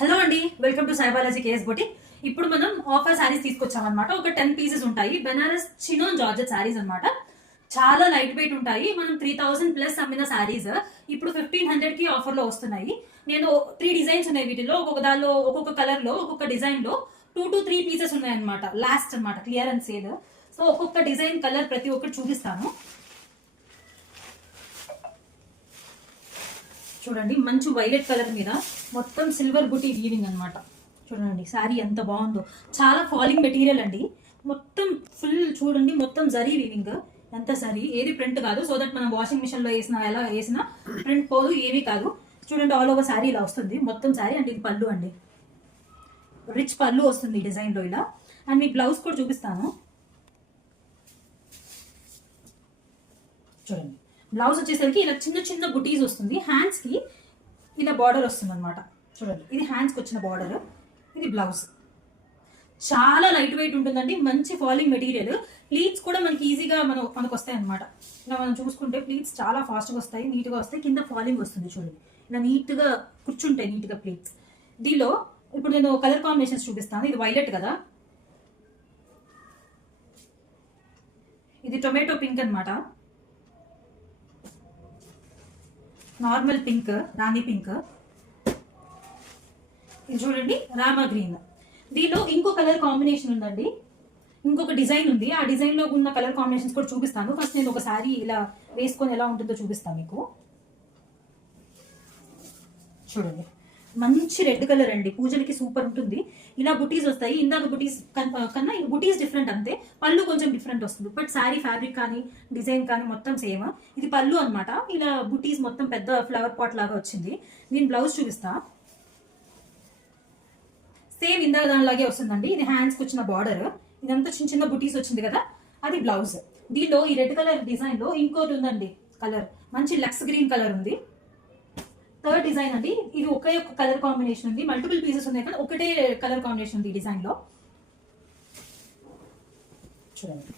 Hello అండి, welcome to Sai Balaji KS boutique. ఇప్పుడు మనం ఆఫర్ శారీస్ తీసుకొచ్చామన్నమాట. ఒక 10 పీసెస్ ఉంటాయి. బెనారస్ చినోన్ జార్జెట్ శారీస్ అన్నమాట. చాలా లైట్ వెయిట్ ఉంటాయి. మనం 3000 ప్లస్ అమ్మిన శారీస్ ఇప్పుడు 1500 కి ఆఫర్ లో వస్తున్నాయి. నేను 3 డిజైన్స్ ఉన్నాయి వీటిలో. ఒక్కొక్క దానిలో ఒక్కొక్క కలర్ లో ఒక్కొక్క డిజైన్ లో 2 to 3 పీసెస్ ఉన్నాయి అనమాట. లాస్ట్ అనమాట, క్లియరెన్స్ సేల్. సో ఒక్కొక్క డిజైన్ కలర్ ప్రతి ఒక్కటి చూపిస్తాను. చూడండి, మంచి వైలెట్ కలర్ మీద మొత్తం సిల్వర్ బుటీ వీవింగ్ అనమాట. చూడండి శారీ ఎంత బాగుందో. చాలా ఫాలింగ్ మెటీరియల్ అండి. మొత్తం ఫుల్ చూడండి, మొత్తం జరీ వీవింగ్. ఎంత జరీ, ఏది ప్రింట్ కాదు. సో దట్ మనం వాషింగ్ మిషన్ లో వేసినా ఎలా వేసినా ప్రింట్ పోదు, ఏమీ కాదు. చూడండి, ఆల్ ఓవర్ శారీ ఇలా వస్తుంది మొత్తం శారీ. అండ్ ఇది పళ్ళు అండి, రిచ్ పళ్ళు వస్తుంది ఈ డిజైన్ లో ఇలా. అండ్ మీ బ్లౌజ్ కూడా చూపిస్తాను. చూడండి, బ్లౌజ్ వచ్చేసరికి ఇలా చిన్న చిన్న బుటీస్ వస్తుంది. హ్యాండ్స్ కి ఇలా బార్డర్ వస్తుంది అనమాట. చూడండి, ఇది హ్యాండ్స్కి వచ్చిన బార్డర్, ఇది బ్లౌజ్. చాలా లైట్ వెయిట్ ఉంటుందండి, మంచి ఫాలింగ్ మెటీరియల్. ప్లీట్స్ కూడా మనకి ఈజీగా మనకు వస్తాయి అనమాట. ఇలా మనం చూసుకుంటే ప్లీట్స్ చాలా ఫాస్ట్గా వస్తాయి, నీట్గా వస్తాయి. కింద ఫాలింగ్ వస్తుంది చూడండి, ఇలా నీట్గా కూర్చుంటాయి నీట్గా ప్లీట్స్. దీనిలో ఇప్పుడు నేను కలర్ కాంబినేషన్స్ చూపిస్తాను. ఇది వైలెట్ కదా, ఇది టొమాటో పింక్ అనమాట, నార్మల్ పింక్, రాణి పింక్. ఇది చూడండి రామా గ్రీన్. దీనిలో ఇంకో కలర్ కాంబినేషన్ ఉందండి, ఇంకొక డిజైన్ ఉంది. ఆ డిజైన్ లో ఉన్న కలర్ కాంబినేషన్స్ కూడా చూపిస్తాను. ఫస్ట్ నేను ఒక సారీ ఇలా వేసుకొని ఎలా ఉంటుందో చూపిస్తాను మీకు. చూడండి, మంచి రెడ్ కలర్ అండి, పూజలకి సూపర్ ఉంటుంది. ఇలా బుటీస్ వస్తాయి. ఇందాక బుటీస్ కన్నా బుటీస్ డిఫరెంట్ అంతే, పళ్ళు కొంచెం డిఫరెంట్ వస్తుంది. బట్ శారీ ఫ్యాబ్రిక్ కానీ డిజైన్ కానీ మొత్తం సేమ్. ఇది పళ్ళు అనమాట. ఇలా బుటీస్ మొత్తం పెద్ద ఫ్లవర్ పాట్ లాగా వచ్చింది. నేను బ్లౌజ్ చూపిస్తా. సేమ్ ఇందాక దానిలాగే వస్తుందండి. ఇది హ్యాండ్స్కి వచ్చిన బార్డర్, ఇదంతా చిన్న చిన్న బుటీస్ వచ్చింది కదా, అది బ్లౌజ్. దీనిలో ఈ రెడ్ కలర్ డిజైన్ లో ఇంకోటి ఉందండి కలర్, మంచి లక్స్ గ్రీన్ కలర్ ఉంది. థర్డ్ డిజైన్ అండి, ఇది ఒకే ఒక కలర్ కాంబినేషన్ ఉంది. మల్టిపుల్ పీసెస్ ఉన్నాయి కానీ ఒకటే కలర్ కాంబినేషన్ ఉంది ఈ డిజైన్ లో. చూడండి,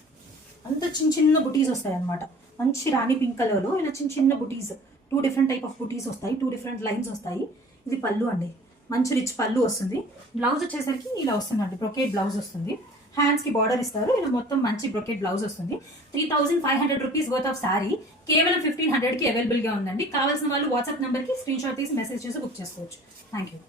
అంత చిన్న చిన్న బుటీస్ వస్తాయి అనమాట. మంచి రాణి పింక్ కలర్ లో ఇలా చిన్న చిన్న బుటీస్, 2 డిఫరెంట్ టైప్ ఆఫ్ బుటీస్ వస్తాయి, 2 డిఫరెంట్ లైన్స్ వస్తాయి. ఇది పళ్ళు అండి, మంచి రిచ్ పళ్ళు వస్తుంది. బ్లౌజ్ వచ్చేసరికి ఇలా వస్తుందండి, బ్రొకేట్ బ్లౌజ్ వస్తుంది. హ్యాండ్స్ కి బార్డర్ ఇస్తారు. ఇలా మొత్తం మంచి బ్రొకెట్ బ్లౌజ్ వస్తుంది. 3500 రూపీస్ వర్త్ ఆఫ్ శారీ కేవలం 1500 కి అవైలబుల్ గా ఉందండి. కావాల్సిన వాళ్ళు వాట్సాప్ నెంబర్ కి స్క్రీన్ షాట్ తీసి మెసేజ్ చేసి బుక్ చేసుకోవచ్చు. Thank you.